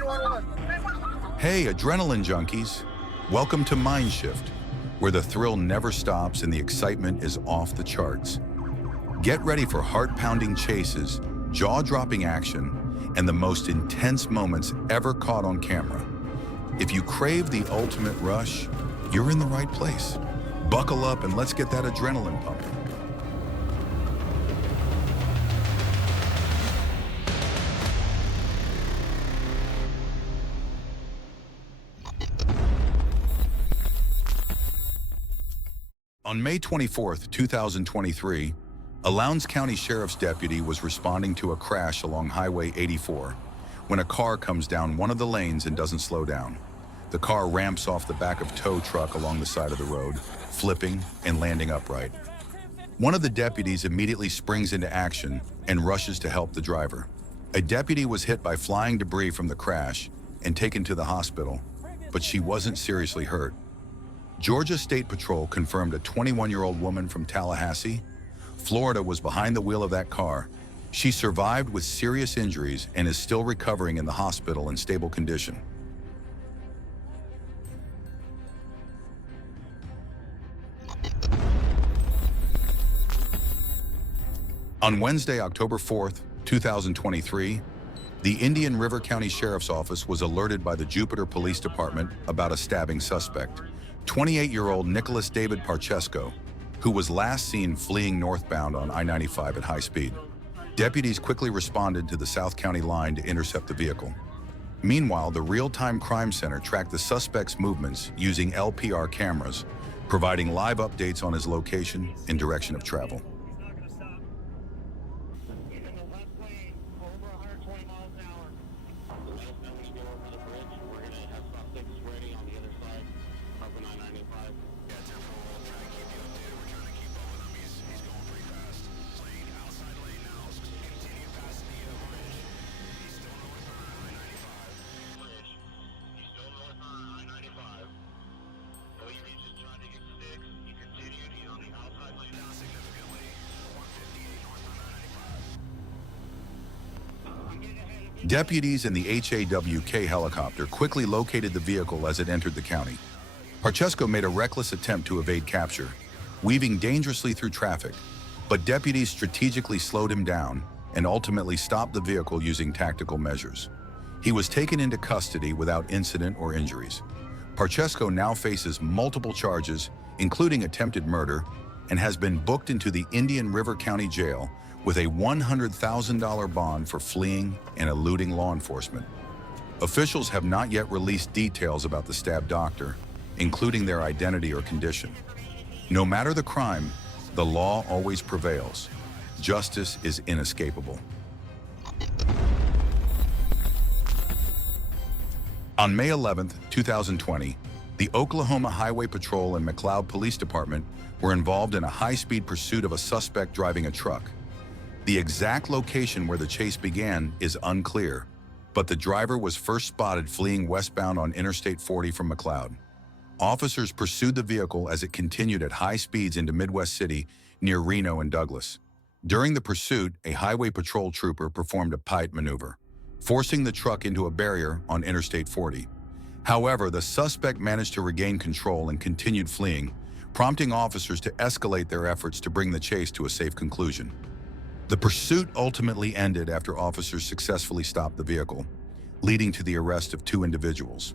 911. Hey, adrenaline junkies. Welcome to Mind Shift, where the thrill never stops and the excitement is off the charts. Get ready for heart-pounding chases, jaw-dropping action, and the most intense moments ever caught on camera. If you crave the ultimate rush, you're in the right place. Buckle up and let's get that adrenaline pumping. On May 24, 2023, a Lowndes County Sheriff's deputy was responding to a crash along Highway 84 when a car comes down one of the lanes and doesn't slow down. The car ramps off the back of a tow truck along the side of the road, flipping and landing upright. One of the deputies immediately springs into action and rushes to help the driver. A deputy was hit by flying debris from the crash and taken to the hospital, but she wasn't seriously hurt. Georgia State Patrol confirmed a 21-year-old woman from Tallahassee, Florida, was behind the wheel of that car. She survived with serious injuries and is still recovering in the hospital in stable condition. On Wednesday, October 4th, 2023, the Indian River County Sheriff's Office was alerted by the Jupiter Police Department about a stabbing suspect, 28-year-old Nicholas David Parchesco, who was last seen fleeing northbound on I-95 at high speed. Deputies quickly responded to the South County line to intercept the vehicle. Meanwhile, the Real-Time Crime Center tracked the suspect's movements using LPR cameras, providing live updates on his location and direction of travel. Deputies in the HAWK helicopter quickly located the vehicle as it entered the county. Parchesco made a reckless attempt to evade capture, weaving dangerously through traffic, but deputies strategically slowed him down and ultimately stopped the vehicle using tactical measures. He was taken into custody without incident or injuries. Parchesco now faces multiple charges, including attempted murder, and has been booked into the Indian River County Jail with a $100,000 bond for fleeing and eluding law enforcement. Officials have not yet released details about the stabbed doctor, including their identity or condition. No matter the crime, the law always prevails. Justice is inescapable. On May 11, 2020, the Oklahoma Highway Patrol and McLeod Police Department were involved in a high-speed pursuit of a suspect driving a truck. The exact location where the chase began is unclear, but the driver was first spotted fleeing westbound on Interstate 40 from McLeod. Officers pursued the vehicle as it continued at high speeds into Midwest City near Reno and Douglas. During the pursuit, a highway patrol trooper performed a pipe maneuver, forcing the truck into a barrier on Interstate 40. However, the suspect managed to regain control and continued fleeing, prompting officers to escalate their efforts to bring the chase to a safe conclusion. The pursuit ultimately ended after officers successfully stopped the vehicle, leading to the arrest of 2 individuals.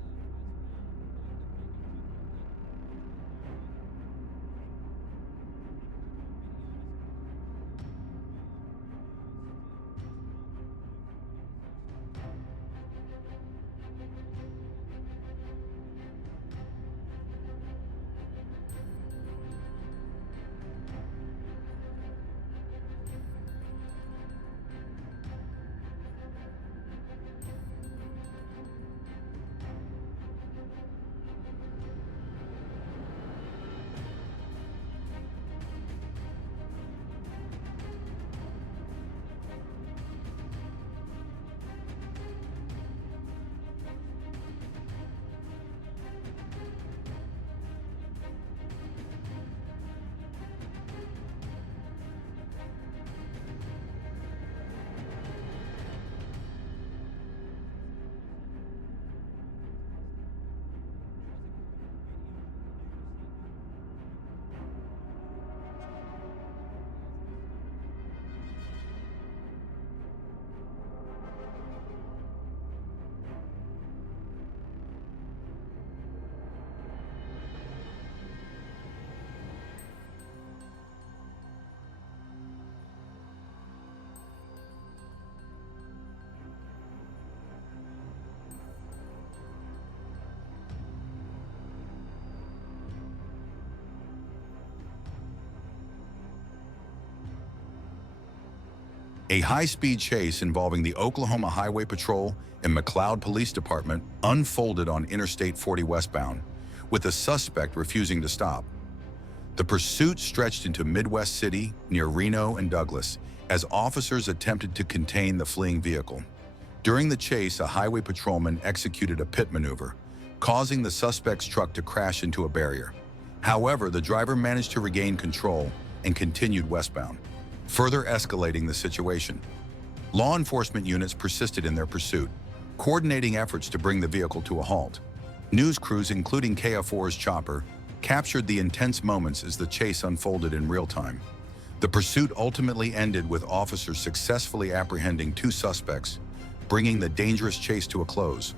A high-speed chase involving the Oklahoma Highway Patrol and McLeod Police Department unfolded on Interstate 40 westbound, with the suspect refusing to stop. The pursuit stretched into Midwest City near Reno and Douglas as officers attempted to contain the fleeing vehicle. During the chase, a highway patrolman executed a pit maneuver, causing the suspect's truck to crash into a barrier. However, the driver managed to regain control and continued westbound, further escalating the situation. Law enforcement units persisted in their pursuit, coordinating efforts to bring the vehicle to a halt. News crews, including KF4's chopper, captured the intense moments as the chase unfolded in real time. The pursuit ultimately ended with officers successfully apprehending two suspects, bringing the dangerous chase to a close.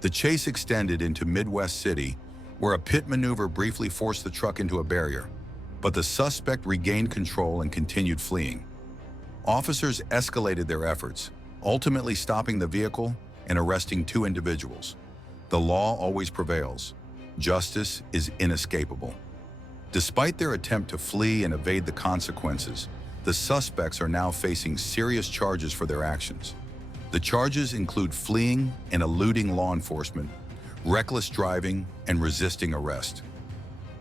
The chase extended into Midwest City, where a pit maneuver briefly forced the truck into a barrier, but the suspect regained control and continued fleeing. Officers escalated their efforts, ultimately stopping the vehicle and arresting two individuals. The law always prevails. Justice is inescapable. Despite their attempt to flee and evade the consequences, the suspects are now facing serious charges for their actions. The charges include fleeing and eluding law enforcement, reckless driving, and resisting arrest.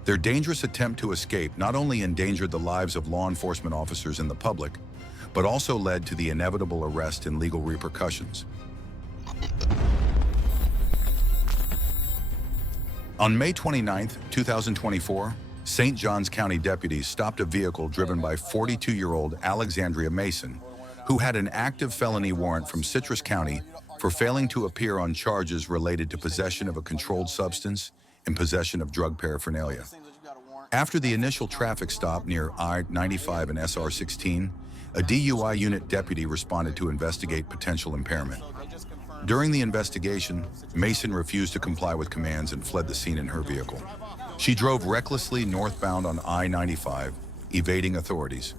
Their dangerous attempt to escape not only endangered the lives of law enforcement officers and the public, but also led to the inevitable arrest and legal repercussions. On May 29, 2024, St. Johns County deputies stopped a vehicle driven by 42-year-old Alexandria Mason, who had an active felony warrant from Citrus County for failing to appear on charges related to possession of a controlled substance and possession of drug paraphernalia. After the initial traffic stop near I-95 and SR-16, a DUI unit deputy responded to investigate potential impairment. During the investigation, Mason refused to comply with commands and fled the scene in her vehicle. She drove recklessly northbound on I-95, evading authorities.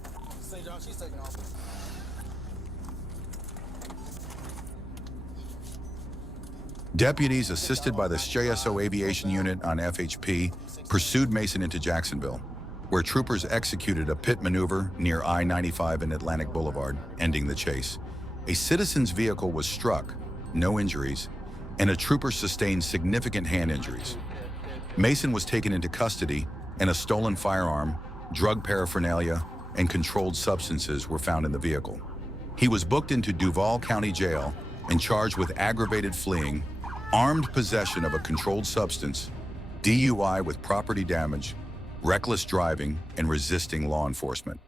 Deputies, assisted by the JSO Aviation Unit on FHP, pursued Mason into Jacksonville, where troopers executed a pit maneuver near I-95 and Atlantic Boulevard, ending the chase. A citizen's vehicle was struck, no injuries, and a trooper sustained significant hand injuries. Mason was taken into custody and a stolen firearm, drug paraphernalia, and controlled substances were found in the vehicle. He was booked into Duval County Jail and charged with aggravated fleeing, armed possession of a controlled substance, DUI with property damage, reckless driving, and resisting law enforcement.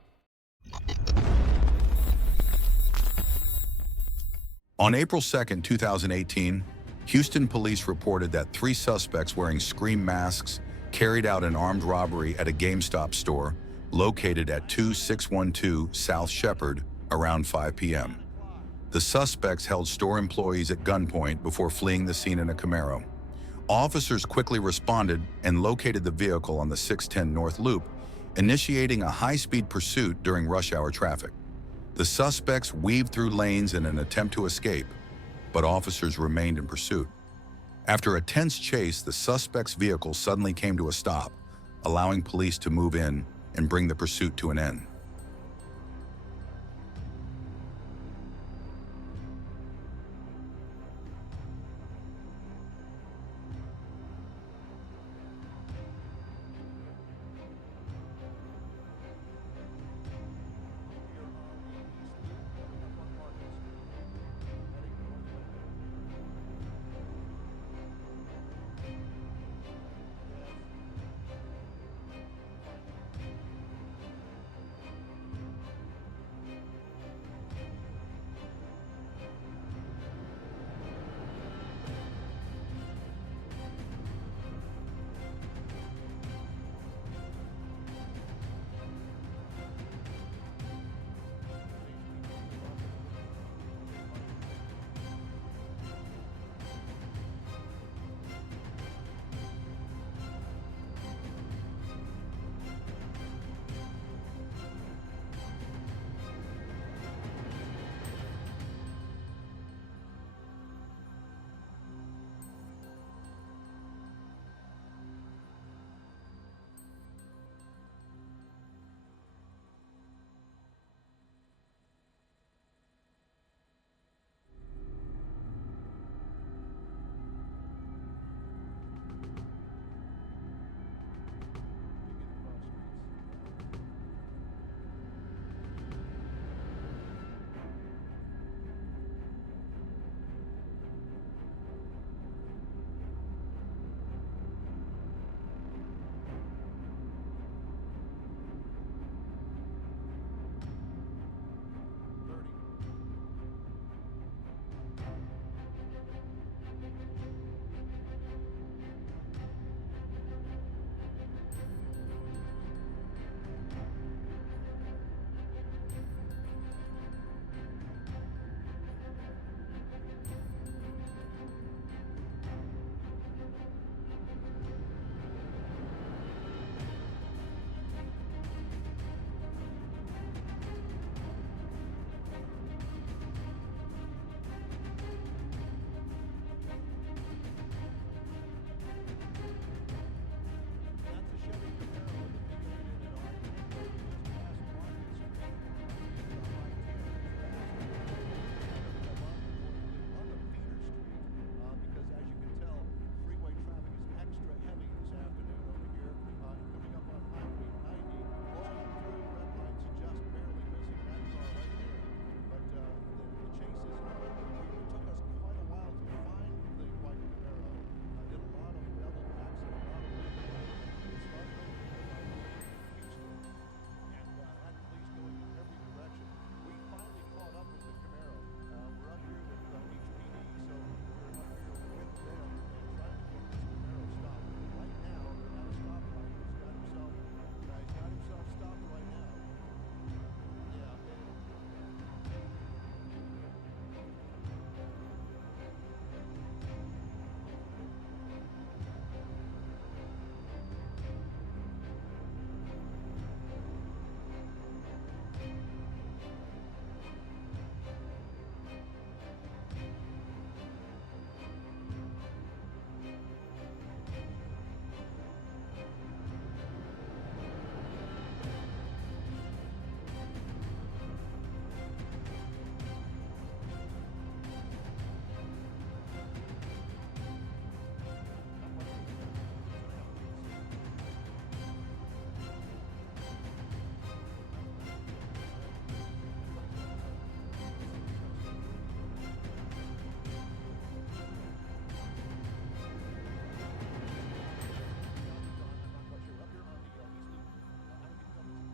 On April 2, 2018, Houston police reported that 3 suspects wearing scream masks carried out an armed robbery at a GameStop store located at 2612 South Shepherd around 5 p.m. The suspects held store employees at gunpoint before fleeing the scene in a Camaro. Officers quickly responded and located the vehicle on the 610 North Loop, initiating a high-speed pursuit during rush hour traffic. The suspects weaved through lanes in an attempt to escape, but officers remained in pursuit. After a tense chase, the suspect's vehicle suddenly came to a stop, allowing police to move in and bring the pursuit to an end.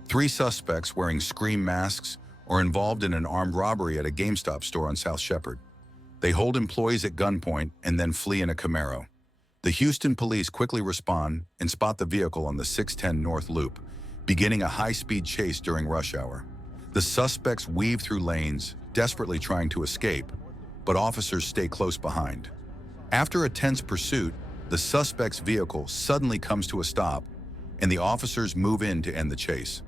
Three suspects wearing scream masks are involved in an armed robbery at a GameStop store on South Shepherd. They hold employees at gunpoint and then flee in a Camaro. The Houston police quickly respond and spot the vehicle on the 610 North Loop, beginning a high-speed chase during rush hour. The suspects weave through lanes, desperately trying to escape, but officers stay close behind. After a tense pursuit, the suspect's vehicle suddenly comes to a stop, and the officers move in to end the chase.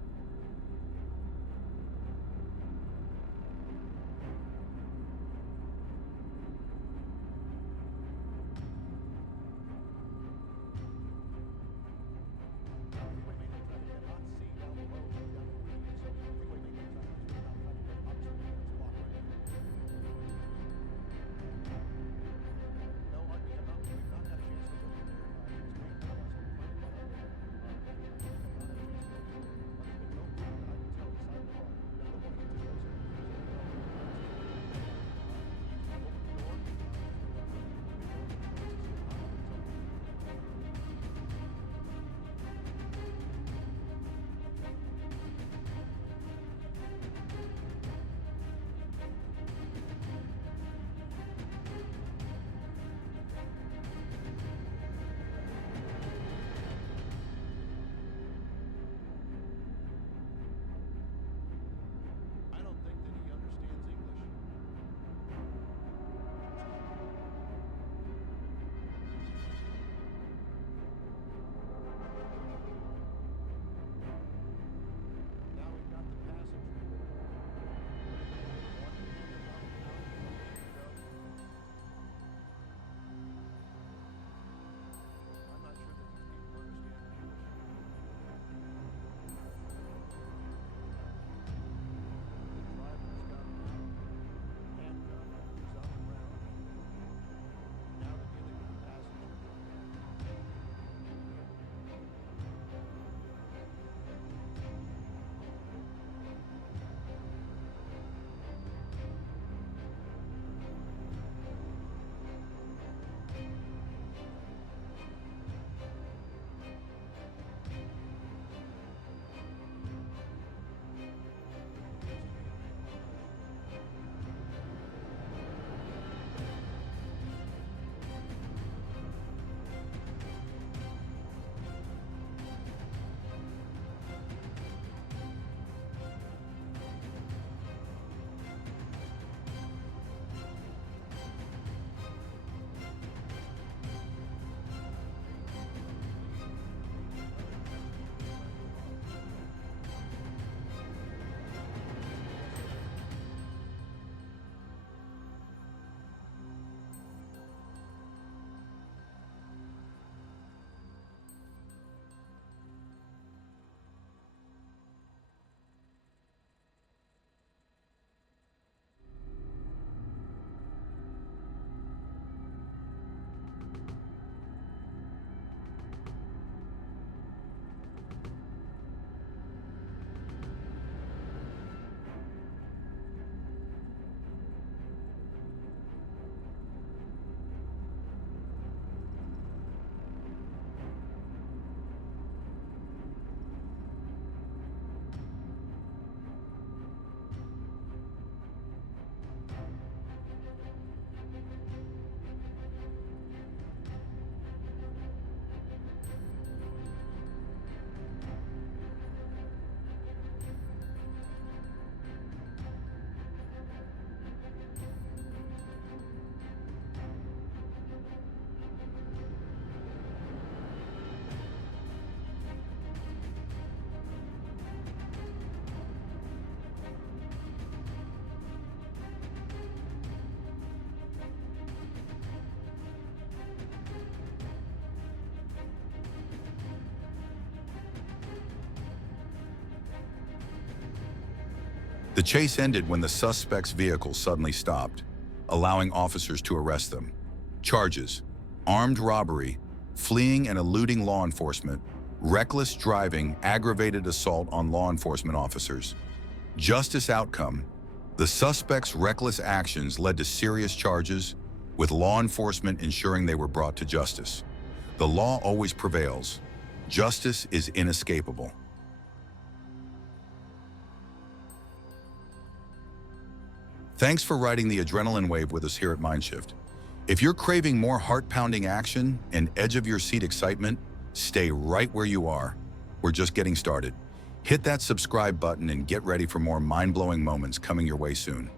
The chase ended when the suspect's vehicle suddenly stopped, allowing officers to arrest them. Charges: armed robbery, fleeing and eluding law enforcement, reckless driving, aggravated assault on law enforcement officers. Justice outcome: the suspect's reckless actions led to serious charges, with law enforcement ensuring they were brought to justice. The law always prevails. Justice is inescapable. Thanks for riding the adrenaline wave with us here at Mindshift. If you're craving more heart-pounding action and edge-of-your-seat excitement, stay right where you are. We're just getting started. Hit that subscribe button and get ready for more mind-blowing moments coming your way soon.